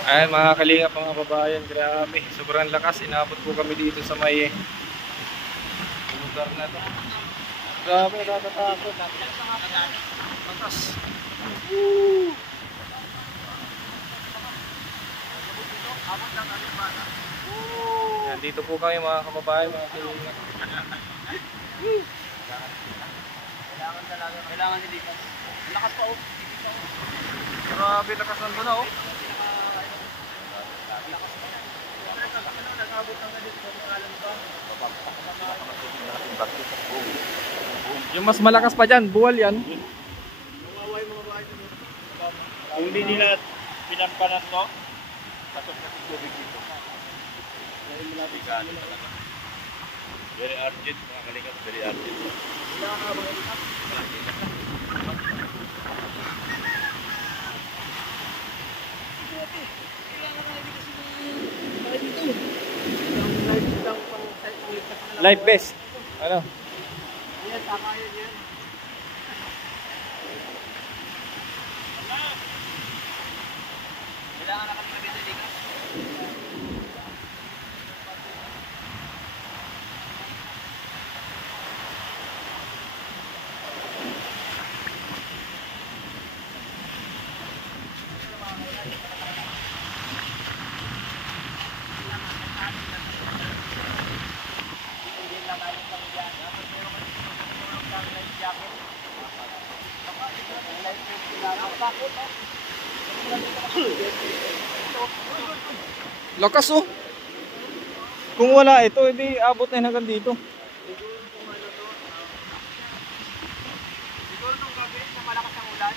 Ayan mga kalingap mga babayan, grabe, sobrang lakas. Inabot po kami dito sa may lugar na to. Grabe, nakakatakot. Lakas. Woo! Yan, dito po kami mga kababayan, mga kalingap. Kailangan talaga. Kailangan nilikas. Lakas pa oh. Grabe, lakas nandun na oh. Nag-abot ng ganito. Alam ba? Yung mas malakas pa dyan, buwal yan. Mawaway mga bahay dito. Kung hindi nila pinampanan to, pasok na si tubig dito. Dahil malapit sa Delikado talaga. Very urgent mga kalingap, very urgent. Kailangan ka ba ilikas? Life vest. Ano? Yan, tama yun yan. Kailangan na kami nilikas. Lakas oh. Kung wala ito, hindi abot na yun hanggang dito. Siguro nung gabi sa malakas ang ulan,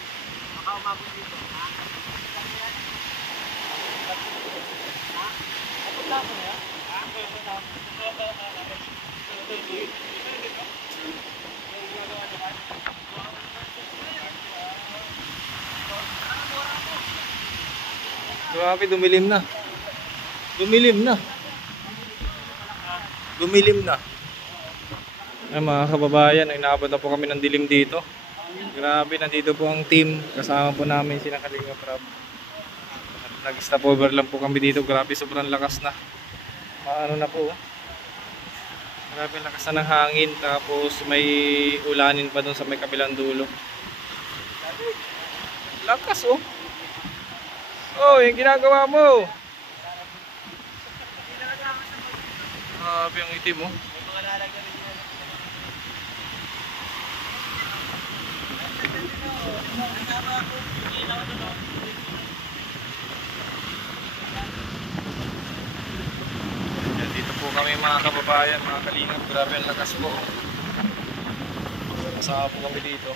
baka umabot dito. Ha? Napunta ako na yan? Grabe, dumilim na. Dumilim na. Dumilim na. Ay mga kababayan, ay naabot na po kami ng dilim dito. Grabe, nandito po ang team. Kasama po namin sina Kalinga Prab. Nag-stop over lang po kami dito. Grabe, sobrang lakas na. Maano na po. Grabe, lakas na ng hangin. Tapos may ulanin pa doon sa may kabilang dulo. Lakas oh. Oh, yung ginagawa mo. Grabe ang itim mo. Yan, dito po kami mga kababayan, mga kalingap. Grabe ang lakas po. Kasama po kami dito.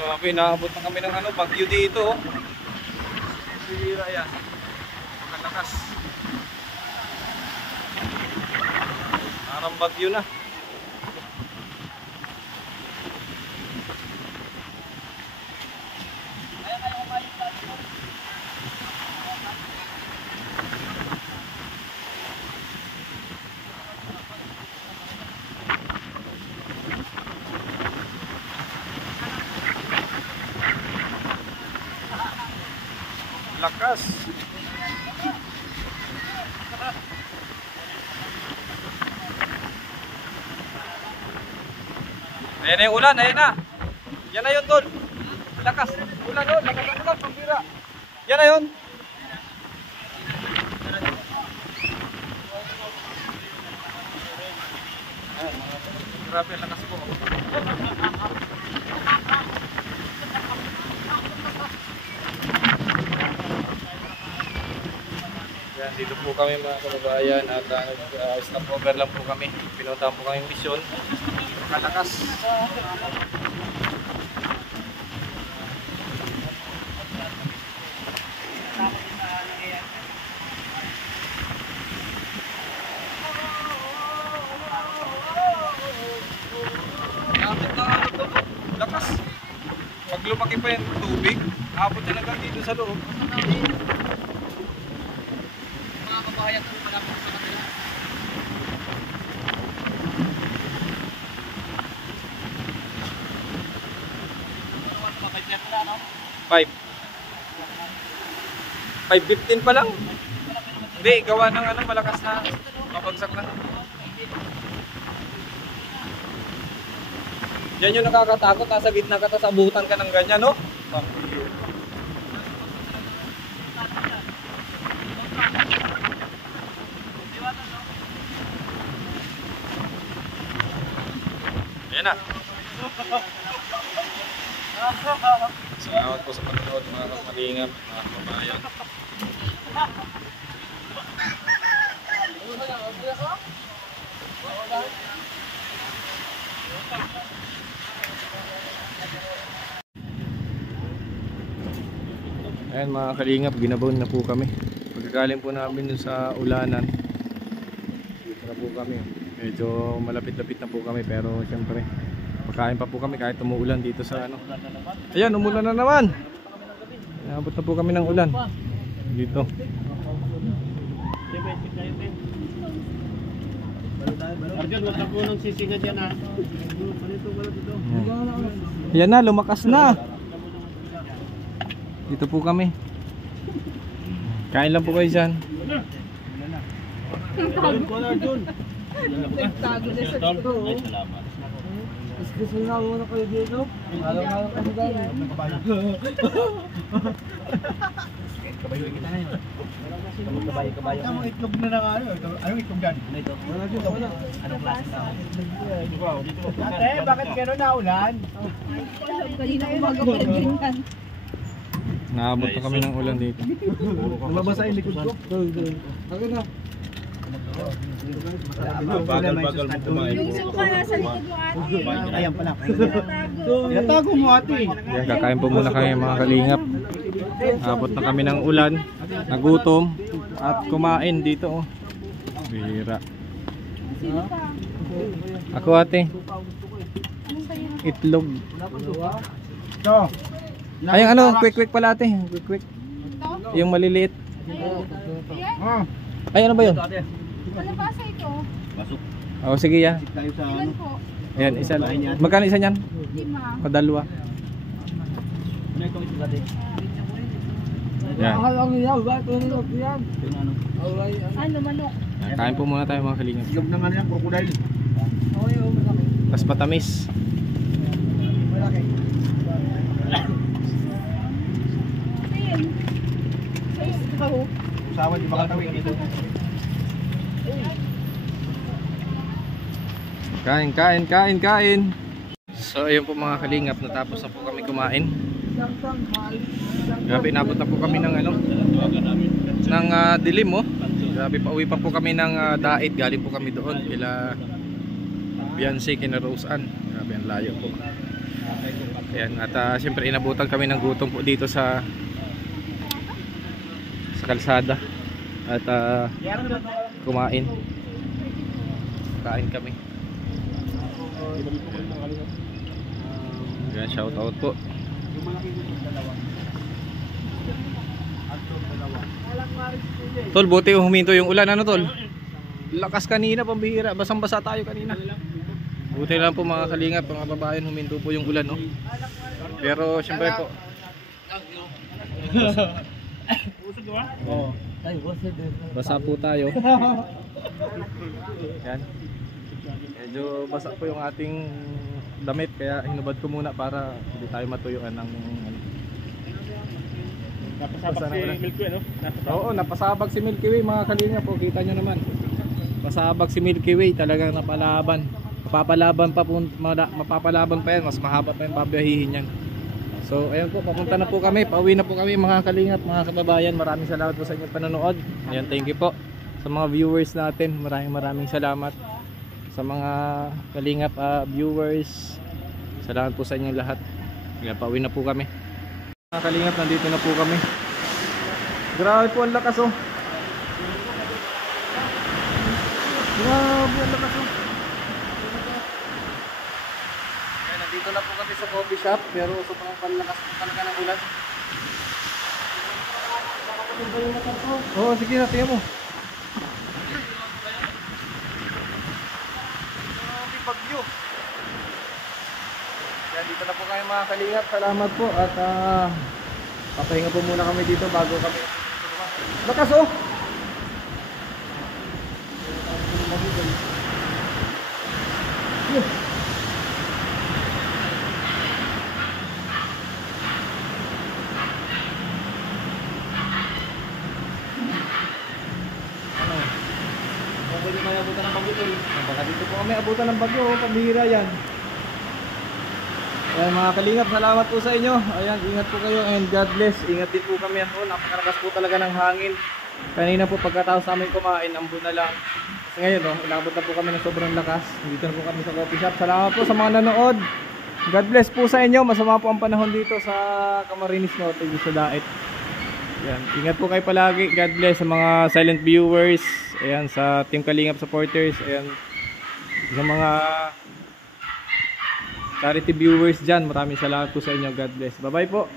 Grabe, naabot na kami ng ano, bagyo dito. Oh. Sira yan. Pagkalakas. Parang bagyo na. Lakas. Ayan na yung ulan, ayan na. Yan na yun doon. Lakas. Ulan doon, lakas ang ulan, pambira. Yan na yun. Ayan, grabe ang lakas po. Yan, dito po kami mga kababayan at stop over lang po kami. Pinuntahan po kami misyon. Kalakas. Lakas. Pag lumaki pa yung tubig, abot na lang dito sa loob. Mga kabahayan ko malapit sa kanila. No? 5. 5.15 pa lang. Hindi, gawa ng ano, malakas na. Mabagsak na. Yan yung nakakatakot, nasa gitna ka, tapos abutan ka ng ganyan, no? Ayan na. Salamat po sa panonood mga kamalingap, mga kababayan. Ayan mga kalingap, ginabaon na po kami. Pagkagaling po namin dun sa ulanan, dito na po kami. Medyo malapit-lapit na po kami, pero syempre pagkain pa po kami kahit umuulan dito sa ano. Ayan, umulan na naman. Inabot na po kami ng ulan dito. Arjun, wag na po ng sisinga dyan ha. Ayan na, lumakas na. Dito po kami. Kain lang po kayo dyan. Arjun. Nagtago na sa ito. Salamat. Gusto na muna kayo dito? Alam-alam kasi dahil. Kabayo kita na yun. Kabayo. Ang itlog na nga ano. Anong itlog dyan? Ito. Wala. Anong klase na? Ate, bakit gano'n na ulan? Kanina umaga pa rin yan. Naabot na kami ng ulan dito. Lumabasa yung likod ko. Ako na. Bagal-bagal mo kumain. Yung suka nasa likod mo ate. Ayan pala. Tago. Tinatago mo ate. Yan, kakain po muna kami mga kalingap. Abot na kami ng ulan, nagutom at kumain dito. Oh. Bira. Sino pa? Ako ate, Ano sa'yo? itlog. Ito. Ay, ano, quick pala ate. Quick. Ito? Yung maliliit. Ayan. Ay, ano ba yun? Ano ba sa ito? Oh, sige ya. Tayo sa Ilan po? Ayan, isa. Magkano isa niyan? 5. O dalawa? Ano itong itlog ate? Yan. Ang iyaw, ba? Tulog yan. Ano, manok? Yan, kain po muna tayo mga kalingap. Itlog na nga niya, crocodile. Mas matamis. Malaki. Ayan. Sa ito. Usawa di makatawid dito. Kain. So ayun po mga kalingap, natapos na po kami kumain. Grabe, inabot na po kami ng ano, ng dilim oh. Grabe, pauwi pa po kami ng Dait. Galing po kami doon kila Beyonce, kina Rose Ann. Grabe, ang layo po. Ayan, at siyempre inabutan kami ng gutom po dito sa kalsada. At kumain. Kain kami. Ayan, shout out po. Tol, buti huminto yung ulan, ano tol? Lakas kanina, pambihira. Basang-basa tayo kanina. Buti lang po mga kalingap, mga babayan, huminto po yung ulan, no? Pero syempre po, basa po tayo. Yan. Medyo basa po yung ating damit, kaya hinubad ko muna para hindi tayo matuyuan ng ano. Napasabak si Milky Way, no? Oo, napasabag si Milky Way mga kalingap po, kita nyo naman. Pasabag si Milky Way, talagang napalaban. Mapapalaban pa yan, mas mahaba pa yung babiyahihin yan. So ayan po, papunta na po kami, pauwi na po kami mga kalingap, mga kababayan. Maraming salamat po sa inyong panonood. Ayan, thank you po sa mga viewers natin. Maraming salamat sa mga kalingap viewers. Salamat po sa inyong lahat. Ayan, pauwi na po kami. Mga kalingap, nandito na po kami. Grabe po ang lakas oh. Grabe ang lakas oh. Kaya nandito Dito na po kami sa coffee shop, pero sobrang palakas talaga ng ulan. Oo, sige na, tingnan mo. Grabe bagyo. Yan, dito na po kayo mga kalingap. Salamat po at papahinga po muna kami dito bago kami. Lakas oh! Pwede may abutan ng bagyo tol. Baka dito po kami abutan ng bagyo, pambihira yan. Ayan mga kalingap, salamat po sa inyo. Ayan, ingat po kayo and God bless. Ingat din po kami. Napakalakas po talaga ng hangin. Kanina po pagkatapos namin kumain, ambon na lang. Kasi ngayon, inabot na po kami ng sobrang lakas. Dito na po kami sa coffee shop. Salamat po sa mga nanood. God bless po sa inyo. Masama po ang panahon dito sa Camarines Norte, sa Daet. Ayan, ingat po kayo palagi. God bless sa mga silent viewers. Ayan, sa Team Kalingap supporters. Ayan, sa mga charity viewers dyan. Maraming salamat po sa inyo. God bless. Bye bye po.